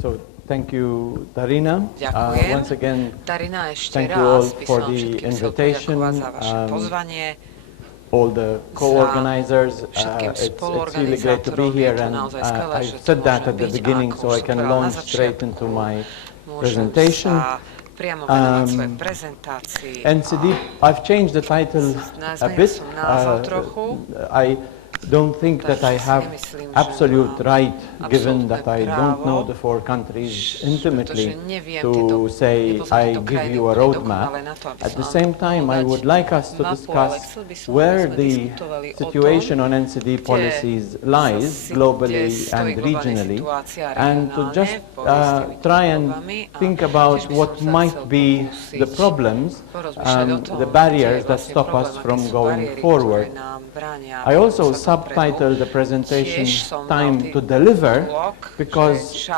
So thank you, Darina. Once again, Darina, thank you all for the invitation. All the co-organizers. It's really great to be here, and I said that at the beginning so I can launch straight into my presentation. NCD, I've changed the title a bit. I don't think that I have absolute right, given that I don't know the four countries intimately, to say I give you a roadmap. At the same time, I would like us to discuss where the situation on NCD policies lies globally and regionally, and to just try and think about what might be the problems, the barriers that stop us from going forward. I also subtitled the presentation Time to Deliver, because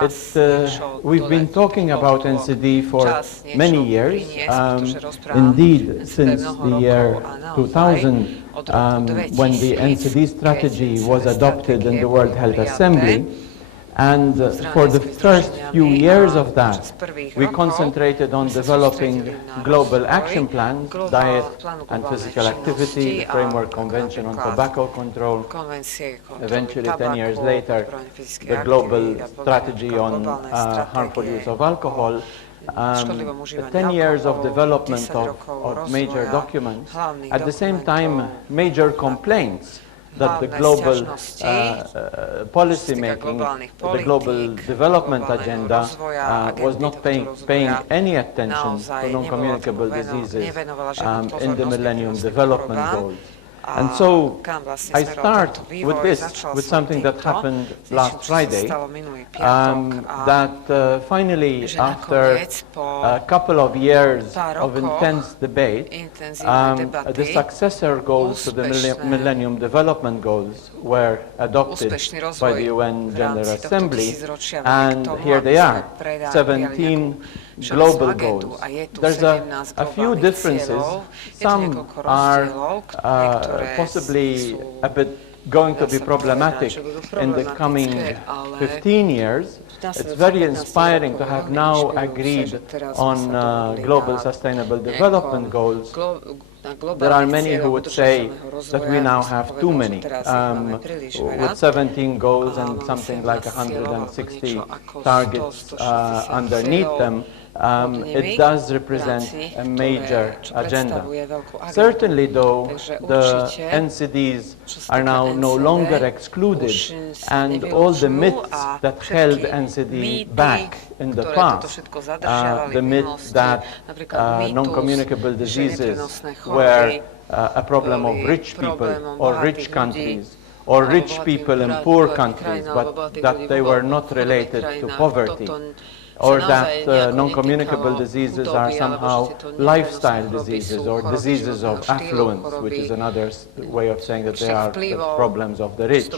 we've been talking about NCD for many years. Indeed, since the year 2000, when the NCD strategy was adopted in the World Health Assembly. And for the first few years of that, we concentrated on developing global action plans, diet and physical activity, the Framework Convention on Tobacco Control, eventually 10 years later, the global strategy on harmful use of alcohol, 10 years of development of major documents, at the same time major complaints that the global policy making, the global development agenda was not paying any attention to non-communicable diseases in the Millennium Development Goals. And so I start with this, with something that happened last Friday, that finally, after a couple of years of intense debate, the successor goals to the Millennium Development Goals were adopted by the UN General Assembly, and here they are, 17 global goals. There's a few differences. Some are possibly a bit going to be problematic in the coming 15 years. It's very inspiring to have now agreed on global sustainable development goals. There are many who would say that we now have too many, with 17 goals and something like 160 targets underneath them. It does represent a major agenda. Certainly, though, the NCDs are now no longer excluded, and all the myths that held NCD back in the past, the myth that non-communicable diseases were a problem of rich people or rich countries, or rich people in poor countries, but that they were not related to poverty, or that non-communicable diseases are somehow lifestyle diseases or diseases of affluence, which is another way of saying that they are the problems of the rich,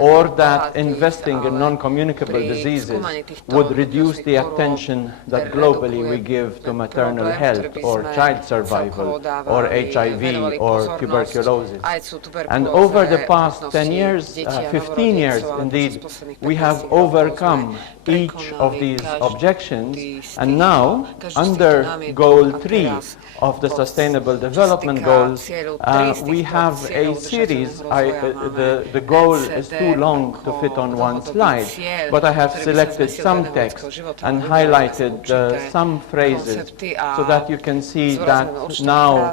or that investing in non-communicable diseases would reduce the attention that globally we give to maternal health or child survival or HIV or tuberculosis. And over the past 10 years, 15 years indeed, we have overcome each of these objections, and now under Goal 3 of the Sustainable Development Goals, we have a series. The goal is too long to fit on one slide, but I have selected some text and highlighted some phrases so that you can see that now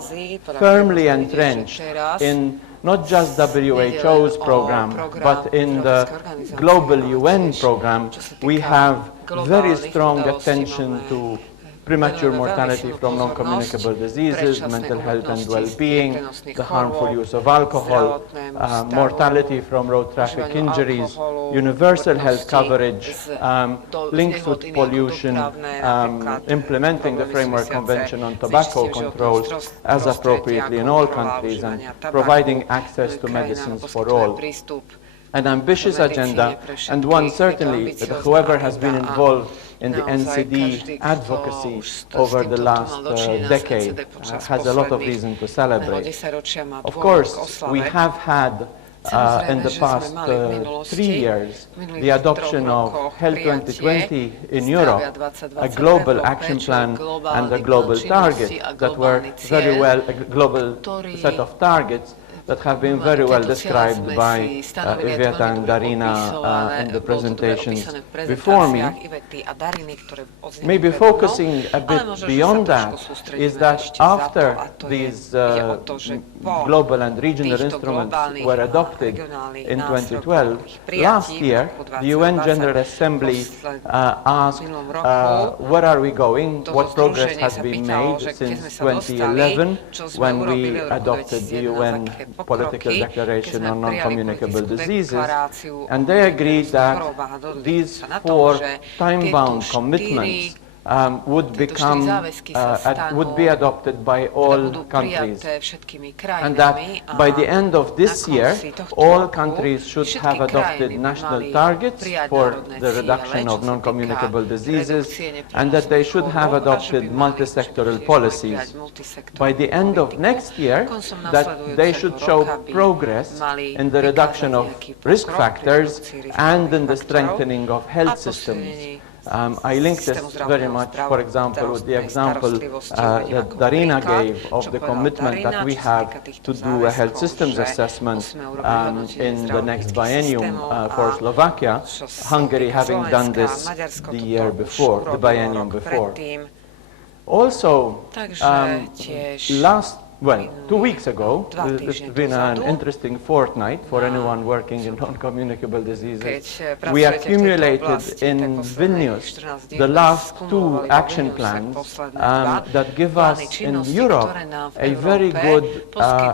firmly entrenched in not just WHO's program, but in the global UN program, we have very strong attention to premature mortality from non-communicable diseases, mental health and well-being, the harmful use of alcohol, mortality from road traffic injuries, universal health coverage, links with pollution, implementing the Framework Convention on Tobacco Control as appropriately in all countries, and providing access to medicines for all. An ambitious agenda, and one certainly that whoever has been involved in the NCD advocacy over the last decade has a lot of reason to celebrate. Of course, we have had in the past 3 years, the adoption of Health 2020 in Europe, a global action plan and a global target that were very well, a global set of targets that have been very well described by Iveta and Darina in the presentations before me. Maybe focusing a bit beyond that is that after these global and regional instruments were adopted in 2012, last year the UN General Assembly asked where are we going, what progress has been made since 2011 when we adopted the UN Political Declaration on Non-Communicable Diseases, and they agreed that these 4 time-bound commitments would be adopted by all countries, and that by the end of this year all countries should have adopted national targets for the reduction of non-communicable diseases, and that they should have adopted multi-sectoral policies. By the end of next year, that they should show progress in the reduction of risk factors and in the strengthening of health systems. I link this very much, for example, with the example that Darina gave of the commitment that we have to do a health systems assessment in the next biennium for Slovakia, Hungary having done this the year before, the biennium before. Also, 2 weeks ago, it's been an interesting fortnight for anyone working in non-communicable diseases. We accumulated in Vilnius the last 2 action plans that give us in Europe a very good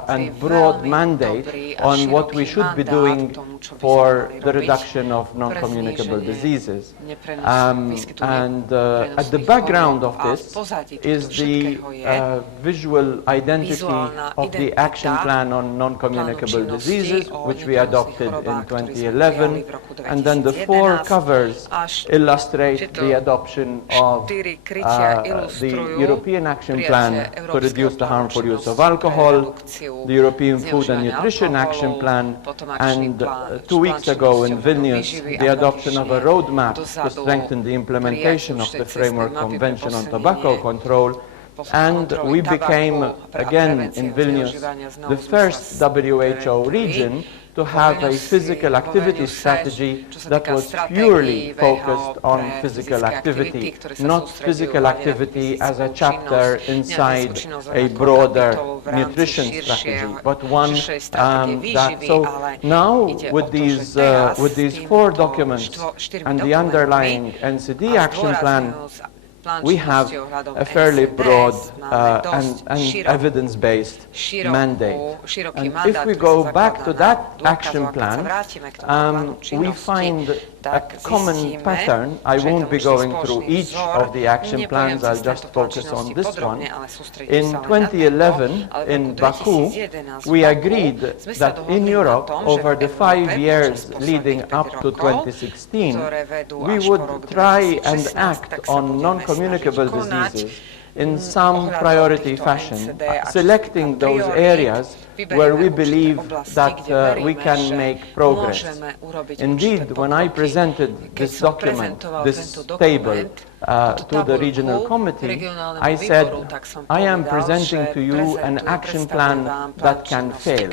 and broad mandate on what we should be doing for the reduction of non-communicable diseases. And at the background of this is the visual identity of the action plan on non-communicable diseases, which we adopted in 2011, and then the 4 covers illustrate the adoption of the European Action Plan to reduce the harmful use of alcohol, the European Food and Nutrition Action Plan, and 2 weeks ago in Vilnius, the adoption of a roadmap to strengthen the implementation of the Framework Convention on Tobacco Control. And we became, again in Vilnius, the first WHO region to have a physical activity strategy that was purely focused on physical activity, not physical activity as a chapter inside a broader nutrition strategy, but one that, so now with these 4 documents and the underlying NCD action plan, we have a fairly broad and evidence-based mandate. And if we go back to that action plan, we find a common pattern. I won't be going through each of the action plans, I'll just focus on this one. In 2011, in Baku, we agreed that in Europe, over the 5 years leading up to 2016, we would try and act on non-communicable diseases in some priority fashion, selecting those areas where we believe that we can make progress. Indeed, when I presented this document, this table, to the regional committee, I said, I am presenting to you an action plan that can fail,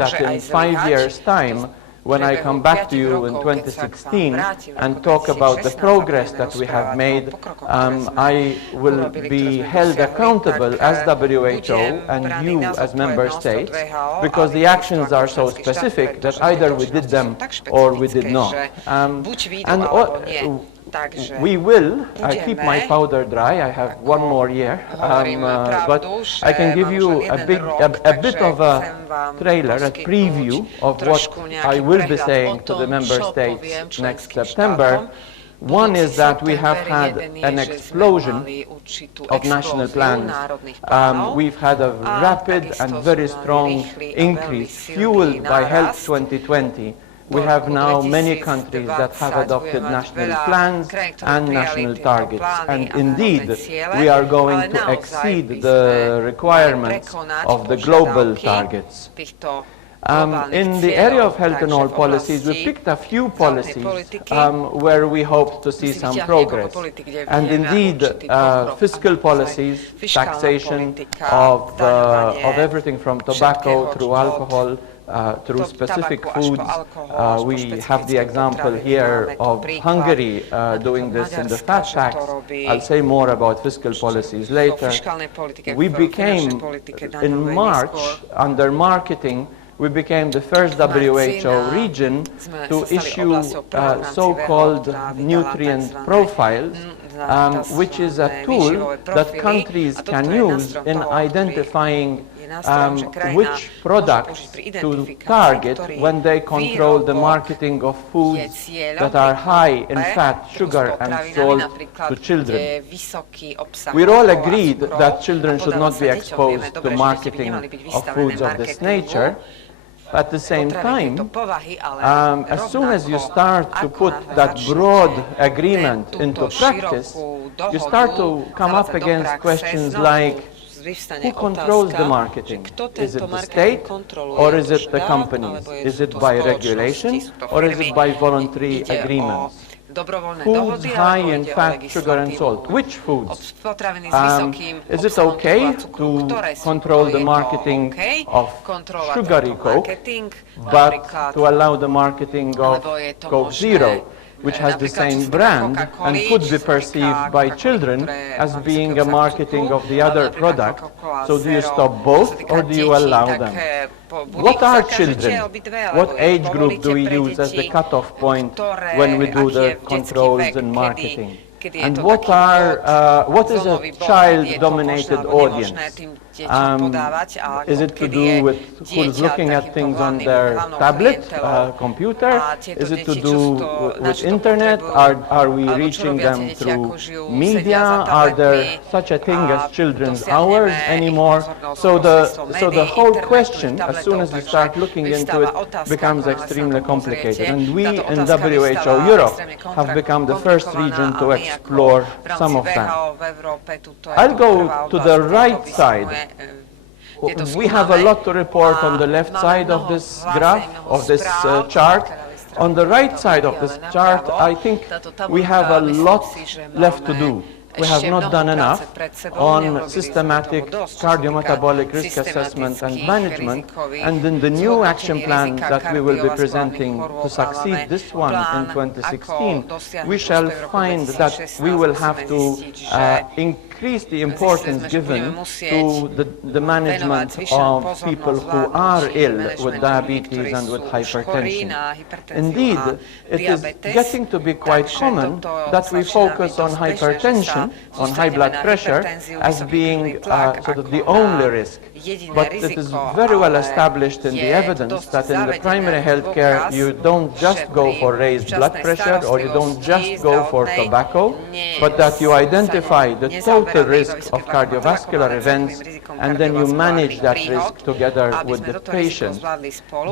that in 5 years' time, when I come back to you in 2016 and talk about the progress that we have made, I will be held accountable as WHO and you as member states, because the actions are so specific that either we did them or we did not. We will, I keep my powder dry, I have 1 more year, but I can give you a bit of a trailer, a preview of what I will be saying to the member states next September. One is that we have had an explosion of national plans. We've had a rapid and very strong increase, fueled by Health 2020. We have now many countries that have adopted national plans and national targets, and indeed we are going to exceed the requirements of the global targets. In the area of health and all policies, we picked a few policies where we hoped to see some progress. And indeed, fiscal policies, taxation of everything from tobacco through alcohol, through specific foods. We have the example here of Hungary doing this in the fat tax. I'll say more about fiscal policies later. We became, in March, under marketing, we became the first WHO region to issue so-called nutrient profiles, which is a tool that countries can use in identifying which products to target when they control the marketing of foods that are high in fat, sugar and salt to children. We're all agreed that children should not be exposed to marketing of foods of this nature. At the same time, as soon as you start to put that broad agreement into practice, you start to come up against questions like, who controls the marketing? Is it the state or is it the companies? Is it by regulation or is it by voluntary agreements? Foods high in fat, sugar and salt. Which foods? Is it okay to control the marketing of sugary Coke, but to allow the marketing of Coke Zero, which has the same brand and could be perceived by children as being a marketing of the other product? So do you stop both or do you allow them? What are children? What age group do we use as the cutoff point when we do the controls and marketing? And what is a child-dominated audience? Is it to do with who's looking at things on their tablet, computer? Is it to do with internet? Are we reaching them through media? Are there such a thing as children's hours anymore? So the whole question, as soon as you start looking into it, becomes extremely complicated. And we in WHO Europe have become the first region to explore some of them. I'll go to the right side. We have a lot to report on the left side of this graph, of this chart. On the right side of this chart, I think we have a lot left to do. We have not done enough on systematic cardiometabolic risk assessment and management, and in the new action plan that we will be presenting to succeed this one in 2016, we shall find that we will have to increase the importance given to the management of people who are ill with diabetes and with hypertension. Indeed, it is getting to be quite common that we focus on hypertension, on high blood pressure, as being sort of the only risk. But it is very well established in the evidence that in the primary health care you don't just go for raised blood pressure or you don't just go for tobacco, but that you identify the total risk of cardiovascular events and then you manage that risk together with the patient.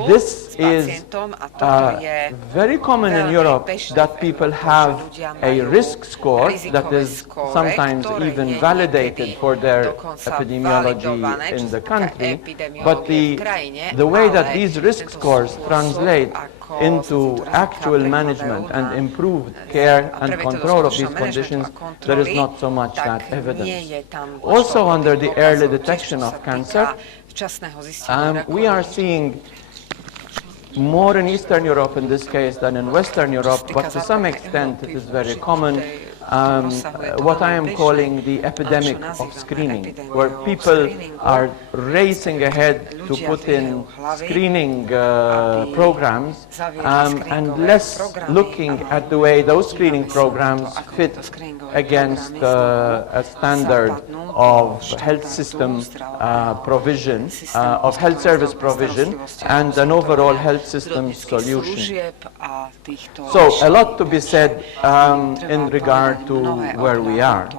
This is very common in Europe, that people have a risk score that is sometimes even validated for their epidemiology in the country, but the way that these risk scores translate into actual management and improved care and control of these conditions, there is not so much that evidence. Also, under the early detection of cancer, we are seeing more in Eastern Europe in this case than in Western Europe, but to some extent it is very common. What I am calling the epidemic of screening, where people are racing ahead to put in screening programs and less looking at the way those screening programs fit against a standard of health system provision, of health service provision, and an overall health system solution. So a lot to be said in regard to where we are.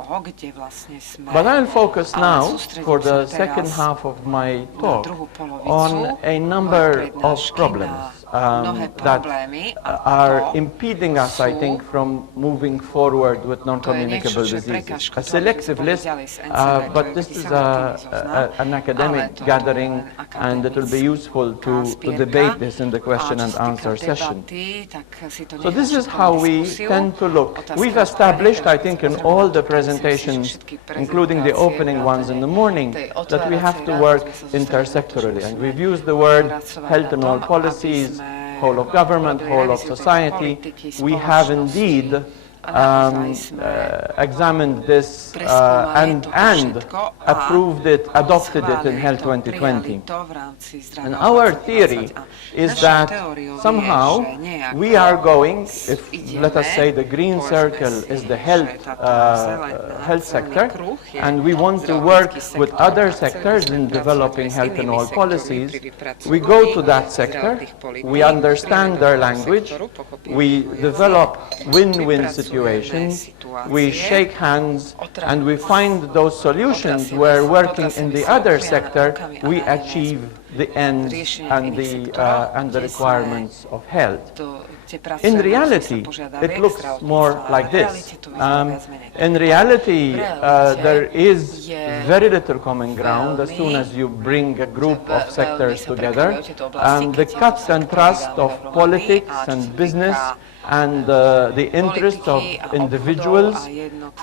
But I'll focus now, for the second half of my talk, on a number of problems. that are impeding us, I think, from moving forward with non-communicable diseases. A selective list, but this is an academic gathering, and it will be useful to debate this in the question and answer session. So this is how we tend to look. We've established, I think, in all the presentations, including the opening ones in the morning, that we have to work intersectorally. And we've used the word health and all policies, whole of government, whole of society. We have indeed examined this and approved it, adopted it in Health 2020. And our theory is that somehow we are going, if let us say the green circle is the health sector, and we want to work with other sectors in developing health and all policies, we go to that sector, we understand their language, we develop win-win situations, we shake hands, and we find those solutions where working in the other sector, we achieve the ends and the requirements of health. In reality, it looks more like this. In reality, there is very little common ground as soon as you bring a group of sectors together. The cuts and thrust of politics and business and the interests of individuals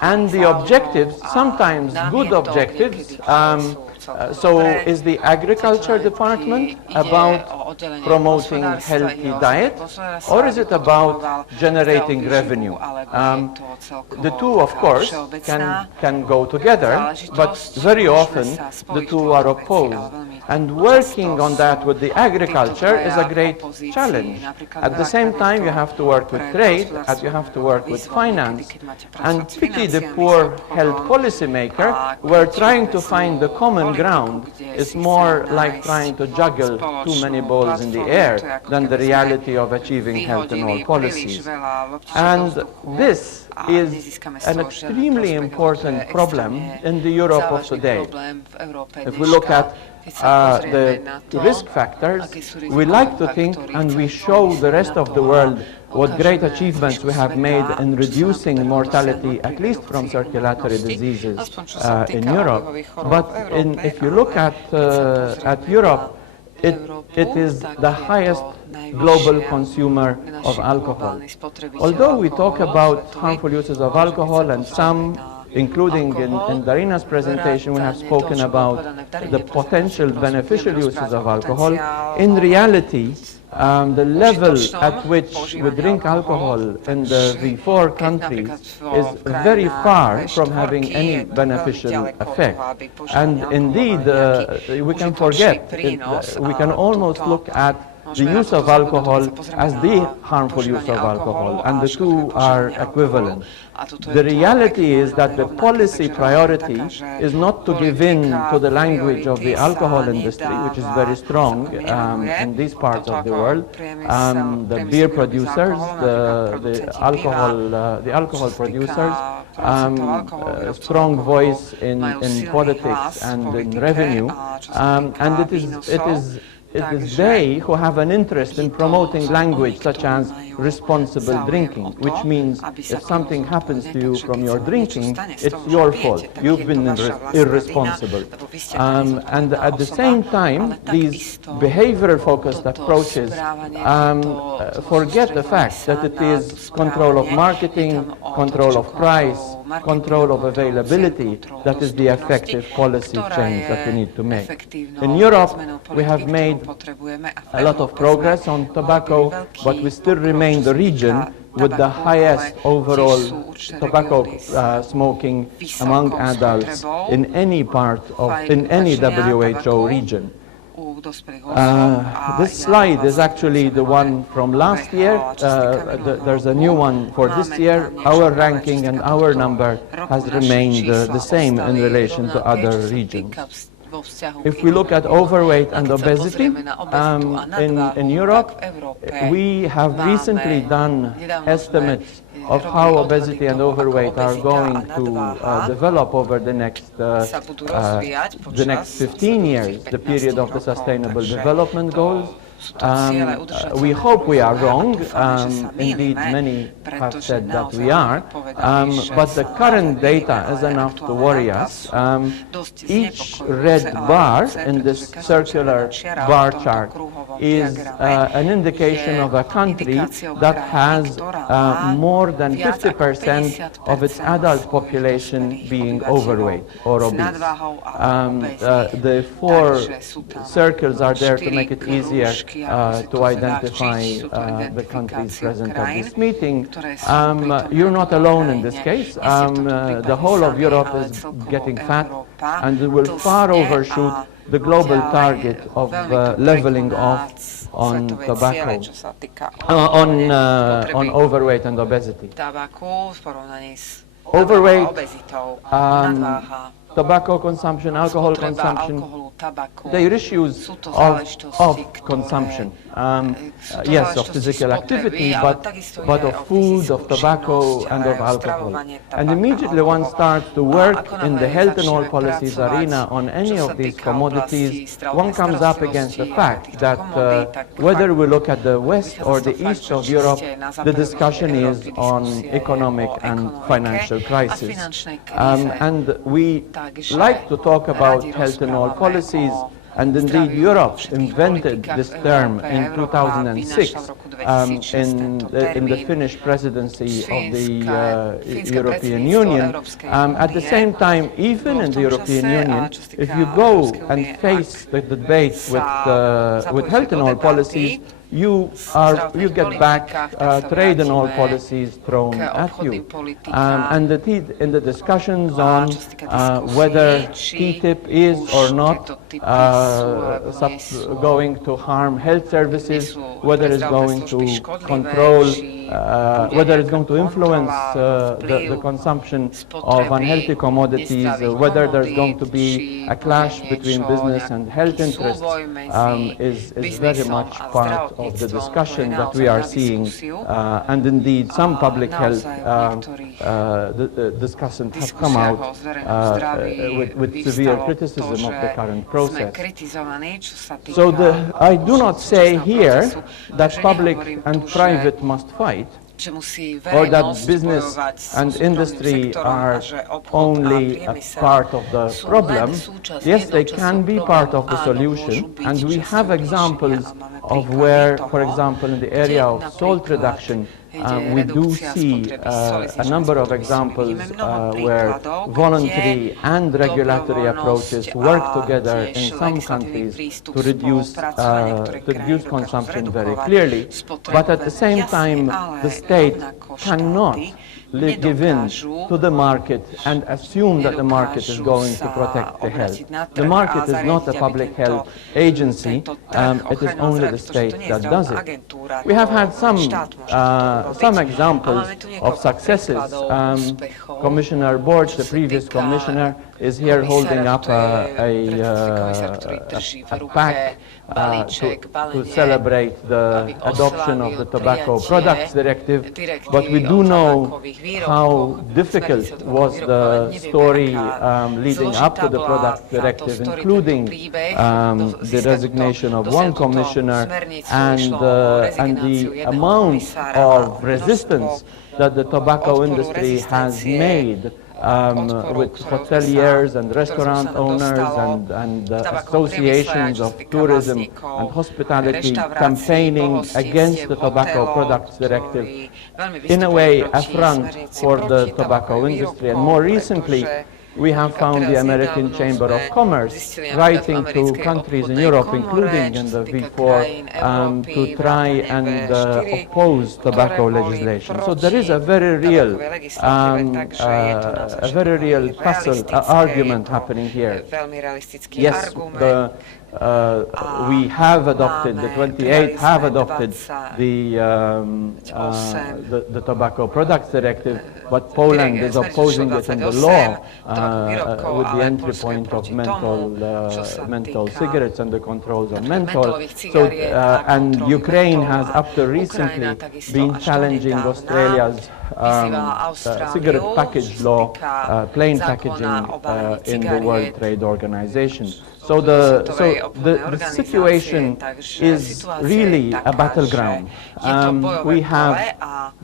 and the objectives, sometimes good objectives. So is the agriculture department about promoting healthy diet, or is it about generating revenue? The two, of course, can go together, but very often the two are opposed. And working on that with the agriculture is a great challenge. At the same time, you have to work with trade, and you have to work with finance. And pity the poor health policy maker, where trying to find the common ground is more like trying to juggle too many balls in the air than the reality of achieving health in all policies. And this is an extremely important problem in the Europe of today. If we look at the risk factors, we like to think, and we show the rest of the world what great achievements we have made in reducing mortality, at least from circulatory diseases in Europe. But if you look at Europe, it is the highest global consumer of alcohol. Although we talk about harmful uses of alcohol, and some, including in Darina's presentation, we have spoken about the potential beneficial uses of alcohol. In reality, the level at which we drink alcohol in the V4 countries is very far from having any beneficial effect. And indeed, we can forget, we can almost look at the use of alcohol as the harmful use of alcohol, and the two are equivalent. The reality is that the policy priority is not to give in to the language of the alcohol industry, which is very strong in these parts of the world. The beer producers, the alcohol producers, strong voice in politics and in revenue, and it is they who have an interest in promoting language such as responsible drinking, which means if something happens to you from your drinking, it's your fault. You've been irresponsible. And at the same time, these behavior-focused approaches forget the fact that it is control of marketing, control of price, control of availability that is the effective policy change that we need to make. In Europe, we have made a lot of progress on tobacco, but we still remain the region with the highest overall tobacco smoking among adults in any WHO region. This slide is actually the one from last year. There's a new one for this year. Our ranking and our number has remained the same in relation to other regions. If we look at overweight and obesity in Europe, we have recently done estimates of how obesity and overweight are going to develop over the next 15 years, the period of the Sustainable Development Goals. We hope we are wrong. Indeed, many have said that we are. But the current data is enough to worry us. Each red bar in this circular bar chart is an indication of a country that has more than 50% of its adult population being overweight or obese. The four circles are there to make it easier to identify the countries present at this meeting. You're not alone in this case. The whole of Europe is getting fat, and it will far overshoot the global target of leveling off on tobacco, on overweight and obesity. Overweight, tobacco consumption, alcohol consumption, they are issues of consumption. Yes, of physical activity, but of food, of tobacco, and of alcohol. And immediately one starts to work in the health and all policies arena on any of these commodities, one comes up against the fact that whether we look at the west or the east of Europe, the discussion is on economic and financial crisis. And we like to talk about health and all policies. And indeed, Europe invented this term in 2006 in the Finnish presidency of the European Union. At the same time, even in the European Union, if you go and face the debate with health and all policies, you get back trade and all policies thrown at you. And in the discussions on whether TTIP is or not going to harm health services, whether it's going to control, whether it's going to influence the consumption of unhealthy commodities, whether there's going to be a clash between business and health interests, is very much part of the discussion that we are seeing, and indeed some public health discussants have come out with severe criticism of the current process. So I do not say here that public and private must fight, or that business and industry are only a part of the problem. Yes, they can be part of the solution, and we have examples of where, for example, in the area of salt reduction, we do see a number of examples where voluntary and regulatory approaches work together in some countries to reduce consumption very clearly. But at the same time, the state cannot give in to the market and assume that the market is going to protect the health. The market is not a public health agency, it is only the state that does it. We have had some examples of successes. Commissioner Borch, the previous commissioner, is here holding up a pack to celebrate the adoption of the Tobacco Products Directive, but we do know how difficult was the story leading up to the Product Directive, including the resignation of one commissioner and the amount of resistance that the tobacco industry has made with hoteliers and restaurant owners and associations of tourism and hospitality campaigning against the Tobacco Products Directive, in a way a front for the tobacco industry. And more recently, we have found the American Chamber of Commerce writing to countries in Europe, including in the V4, to try and oppose tobacco legislation. So there is a very real argument happening here. Yes, we have adopted, the 28 have adopted the Tobacco Products Directive, but Poland is opposing it in the law with the entry point of menthol cigarettes and the controls on menthol. So, and Ukraine has up to recently been challenging Australia's cigarette package law, plain packaging in the World Trade Organization. So the situation is really a battleground. We have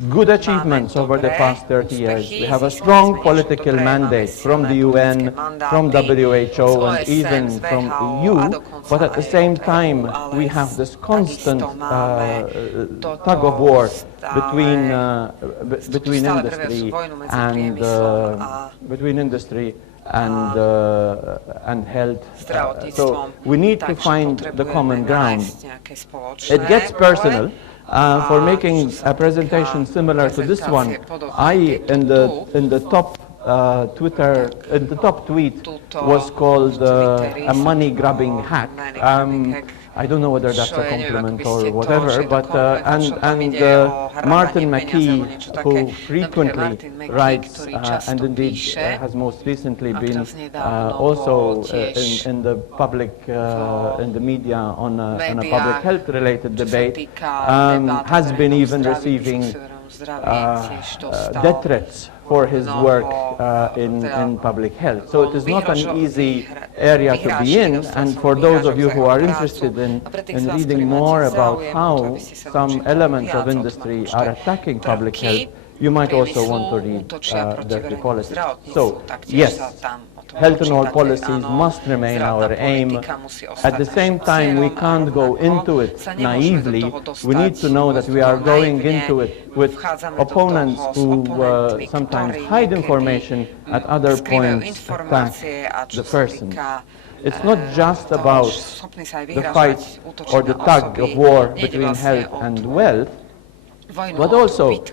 good achievements over the past 30 years. We have a strong political mandate from the UN, from WHO, and even from EU, but at the same time, we have this constant tug of war between industry and health. So we need to find the common ground. It gets personal. For making a presentation similar to this one, in the top tweet was called a money-grabbing hack. I don't know whether that's a compliment or whatever, but Martin McKee, who frequently writes and indeed has most recently been also in the public, in the media on a public health-related debate, has been even receiving death threats for his work in public health. So it is not an easy area to be in, and for those of you who are interested in reading more about how some elements of industry are attacking public health, you might also want to read Dirty Policies. So, yes, health and all policies must remain our aim. At the same time, we can't go into it naively. We need to know that we are going into it with opponents who sometimes hide information, at other points attack the person. It's not just about the fight or the tug of war between health and wealth, but also,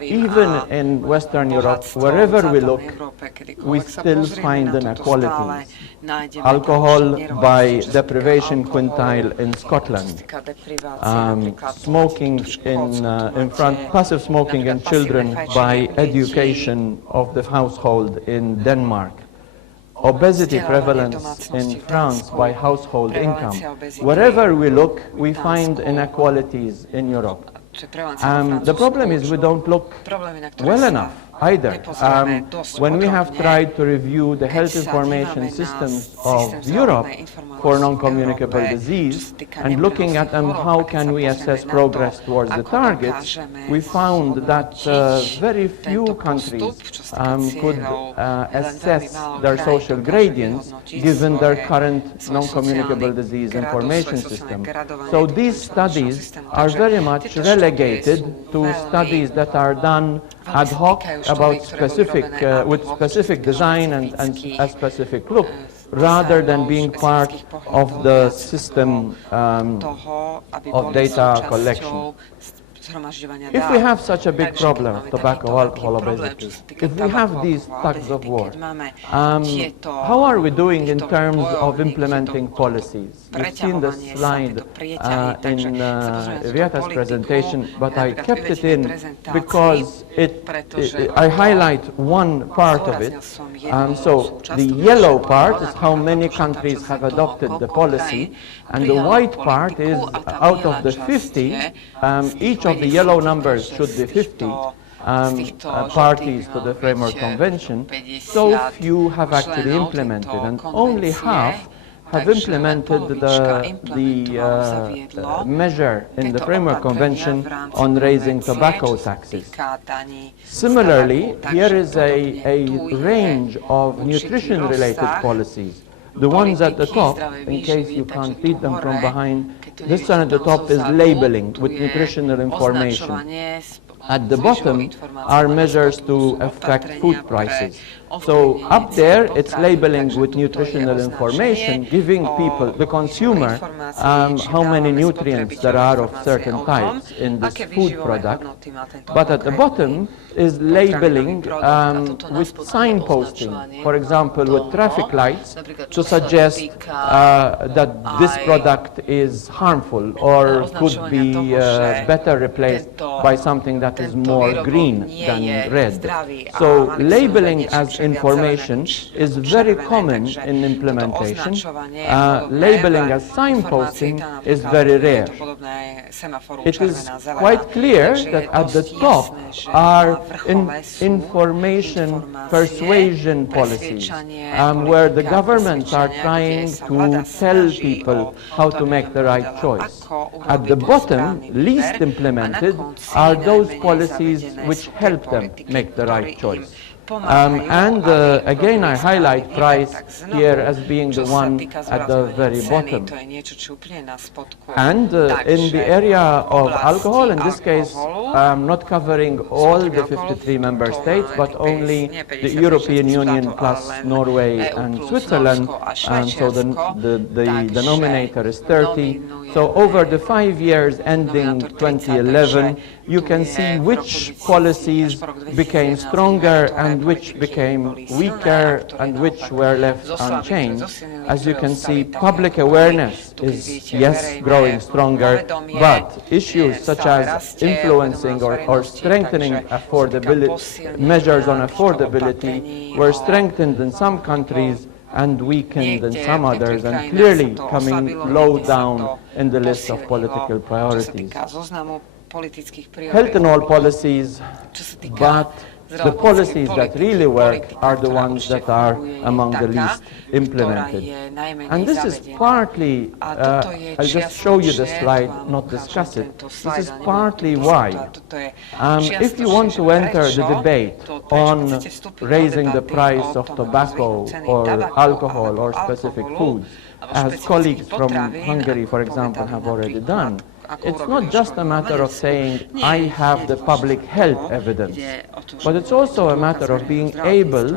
even in Western Europe, wherever we look, we still find inequalities. Alcohol by deprivation quintile in Scotland, smoking passive smoking in children by education of the household in Denmark, obesity prevalence in France by household income. Wherever we look, we find inequalities in Europe. The problem is we don't look well enough either. When we have tried to review the health information systems of Europe for non-communicable disease and looking at them, how can we assess progress towards the targets, we found that very few countries could assess their social gradients given their current non-communicable disease information system. So these studies are very much relegated to studies that are done ad hoc about specific, with specific design and a specific look, rather than being part of the system of data collection. If we have such a big problem of tobacco, alcohol, obesity, if we have these tugs of war, how are we doing in terms of implementing policies? You've seen the slide in Vieta's presentation, but I kept it in because I highlight one part of it. So the yellow part is how many countries have adopted the policy, and the white part is out of the 50, each of the yellow numbers should be 50 parties to the Framework Convention. So few have actually implemented, and only half have implemented the measure in the Framework Convention on raising tobacco taxes. Similarly, here is a range of nutrition-related policies. The ones at the top, in case you can't read them from behind, this one at the top is labeling with nutritional information. At the bottom are measures to affect food prices. So up there, it's labeling with nutritional information, giving people, the consumer, how many nutrients there are of certain types in this food product. But at the bottom is labeling with signposting, for example, with traffic lights, to suggest that this product is harmful or could be better replaced by something that that is more green than red. So labeling as information is very common in implementation. Labeling as signposting is very rare. It is quite clear that at the top are information persuasion policies, where the governments are trying to tell people how to make the right choice. At the bottom, least implemented, are those policies which help them make the right choice. Again, I highlight price here as being the one at the very bottom. And in the area of alcohol, in this case, I'm not covering all the 53 member states, but only the European Union plus Norway and Switzerland. So the denominator is 30. So over the 5 years ending 2011, you can see which policies became stronger and which became weaker and which were left unchanged. As you can see, public awareness is, yes, growing stronger, but issues such as influencing or strengthening affordability, measures on affordability were strengthened in some countries and weakened in some others, and clearly coming low down in the list of political priorities. Health and all policies, but the policies that really work are the ones that are among the least implemented. And this is partly, I'll just show you the slide, not discuss it. This is partly why. If you want to enter the debate on raising the price of tobacco or alcohol or specific foods, as colleagues from Hungary, for example, have already done, it's not just a matter of saying, I have the public health evidence, but it's also a matter of being able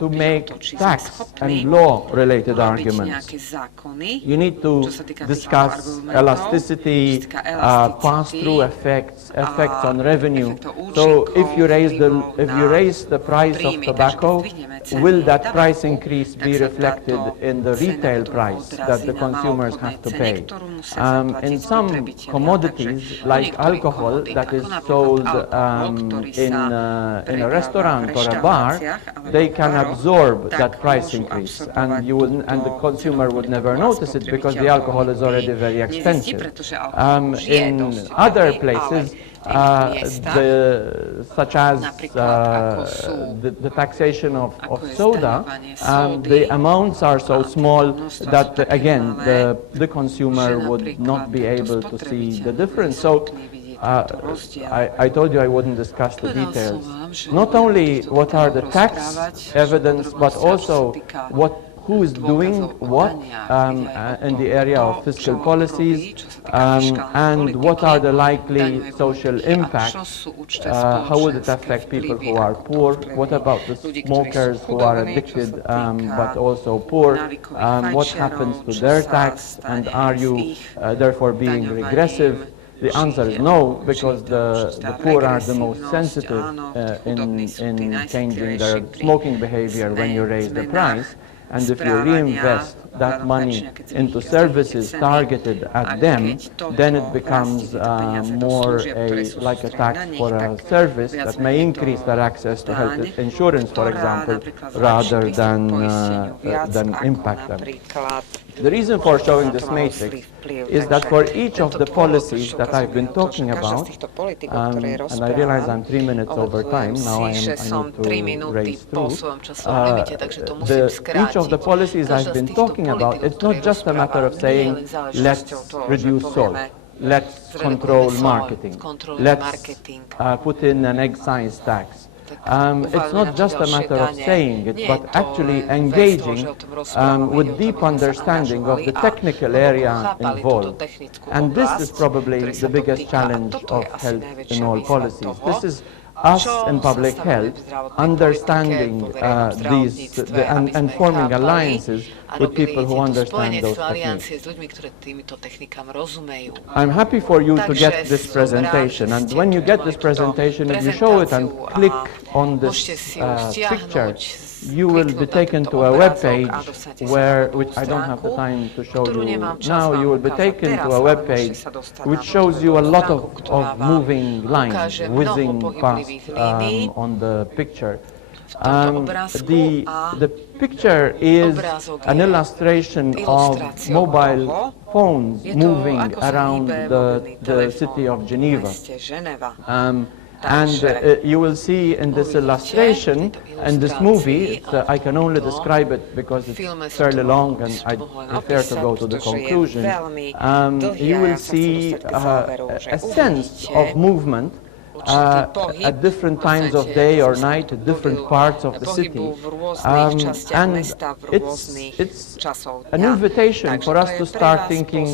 to make tax and law-related arguments. You need to discuss elasticity, pass-through effects on revenue. So if you raise the price of tobacco, will that price increase be reflected in the retail price that the consumers have to pay? In some commodities, like alcohol, that is sold in a restaurant or a bar, they can absorb that price increase, and the consumer would never notice it because the alcohol is already very expensive. In other places, such as the taxation of soda, the amounts are so small that, again, the consumer would not be able to see the difference. So I told you I wouldn't discuss the details. Not only what are the tax evidence, but also who is doing what in the area of fiscal policies, and what are the likely social impacts. How will it affect people who are poor? What about the smokers who are addicted but also poor? What happens to their tax, and are you therefore being regressive? The answer is no, because the poor are the most sensitive in changing their smoking behavior when you raise the price. And if you reinvest that money into services targeted at them, then it becomes more like a tax for a service that may increase their access to health insurance, for example, rather than impact them. The reason for showing this matrix is that for each of the policies that I've been talking about, and I realize I'm 3 minutes over time, now I need to race through, each of the policies I've been talking about, it's not just a matter of saying, let's reduce salt, let's control marketing, let's put in an excise tax. It's not just a matter of saying it, but actually engaging with deep understanding of the technical area involved. And this is probably the biggest challenge of health in all policies. This is us in public health understanding these and forming alliances with people who understand those techniques. I'm happy for you to get this presentation, and when you get this presentation, if you show it and click on this picture, you will be taken to a web page which I don't have the time to show you now. You will be taken to a web page which shows you a lot of moving lines whizzing past on the picture. The picture is an illustration of mobile phones moving around the city of Geneva. You will see in this illustration and this movie, I can only describe it because it's fairly long and I prefer to go to the conclusion. You will see a sense of movement at different times of day or night, at different parts of the city. And it's an invitation for us to start thinking,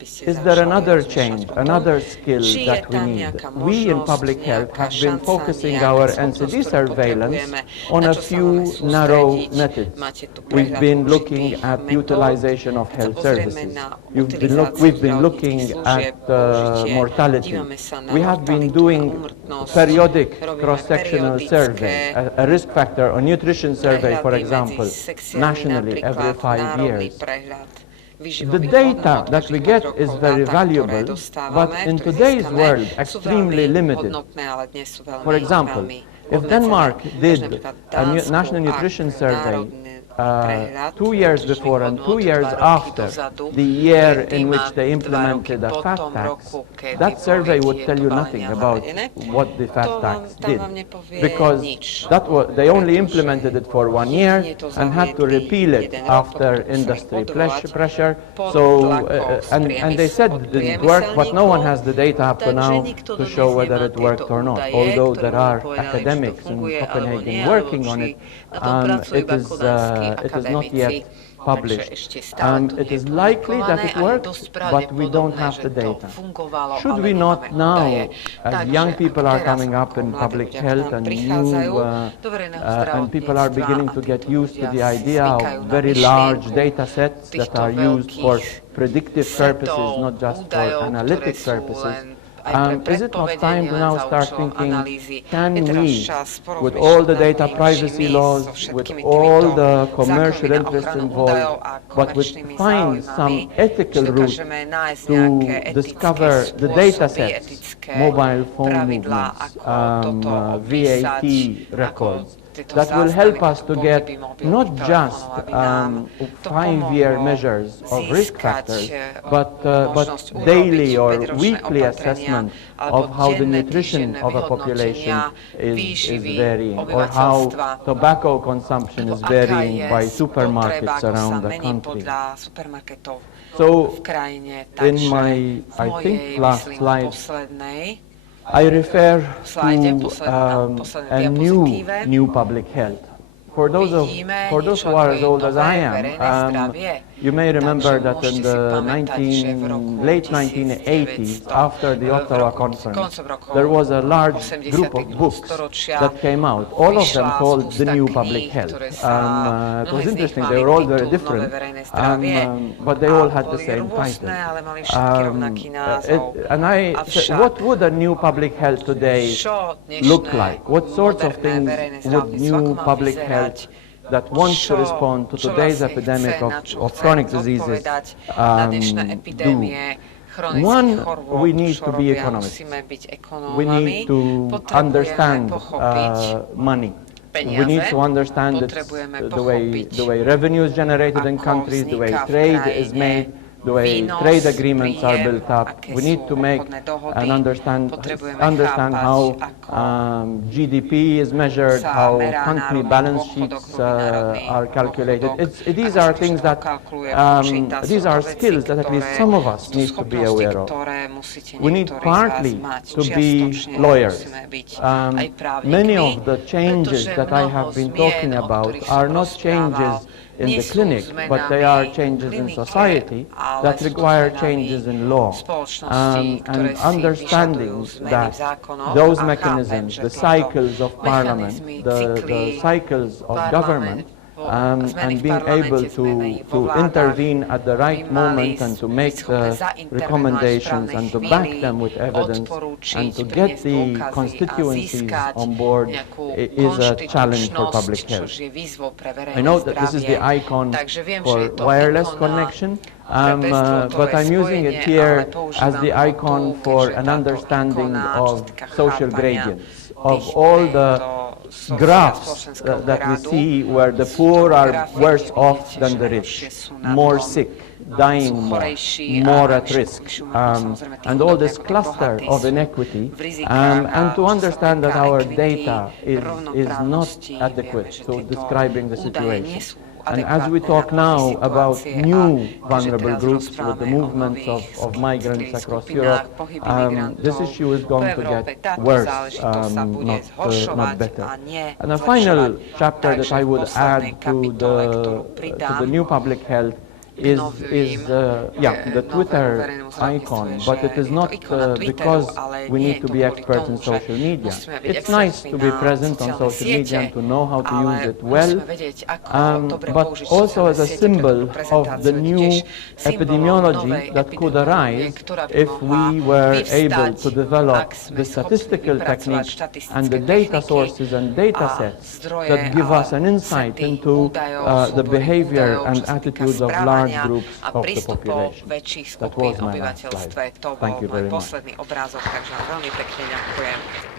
is there another change, another skill that we need? We in public health have been focusing our NCD surveillance on a few narrow methods. We've been looking at utilization of health services. We've been looking at mortality. We have been doing periodic cross-sectional survey, a risk factor or nutrition survey, for example, nationally every 5 years. The data that we get is very valuable, but in today's world, extremely limited. For example, if Denmark did a national nutrition survey 2 years before and 2 years after the year in which they implemented a fat tax, that survey would tell you nothing about what the fat tax did, because they only implemented it for 1 year and had to repeal it after industry pressure. So, and they said it didn't work, but no one has the data up to now to show whether it worked or not. Although there are academics in Copenhagen working on it, it is not yet published. It is likely that it works, but we don't have the data. Should we not now, as young people are coming up in public health and and people are beginning to get used to the idea of very large data sets that are used for predictive purposes, not just for analytic purposes, is it not time to now start thinking, can we, with all the data privacy laws, with all the commercial interests involved, but find some ethical route to discover the data sets, mobile phone movements, VAT records, that will help us to get not just 5-year measures of risk factors, but daily or weekly assessment of how the nutrition of a population is varying, or how tobacco consumption is varying by supermarkets around the country. So, in my, I think, last slide, I refer to a new public health. For those who are as old as I am, you may remember that in the late 1980s, after the Ottawa Conference, there was a large group of books that came out, all of them called The New Public Health. It was interesting, they were all very different, but they all had the same title. And I said, what would a new public health today look like? What sorts of things would new public health that wants to respond to today's epidemic of chronic diseases do? One, we need to be economists. We need to understand money. We need to understand the way revenue is generated in countries, the way trade is made, the way trade agreements are built up. We need to make and understand how GDP is measured, how country balance sheets are calculated. These are things that, these are skills that at least some of us need to be aware of. We need partly to be lawyers. Many of the changes that I have been talking about are not changes in the clinic, but they are changes in society that require changes in law. And understanding that those mechanisms, the cycles of parliament, the cycles of government, and being able to intervene at the right moment and to make the recommendations and to back them with evidence and to get the constituencies on board is a challenge for public health. I know that this is the icon for wireless connection, but I'm using it here as the icon for an understanding of social gradients, of all the graphs that we see where the poor are worse off than the rich, more sick, dying more at risk, and all this cluster of inequity, and to understand that our data is not adequate to describing the situation. And as we talk now about new vulnerable groups with the movements of migrants across Europe, this issue is going to get worse, not better. And a final chapter that I would add to the new public health is the Twitter icon, but it is not because we need to be experts in social media. It's nice to be present on social media and to know how to use it well, but also as a symbol of the new epidemiology that could arise if we were able to develop the statistical techniques and the data sources and data sets that give us an insight into the behavior and attitudes of large groups of the population. That was my last slide. Thank you very much. Posledný obrázok, takže veľmi pekne ďakujem.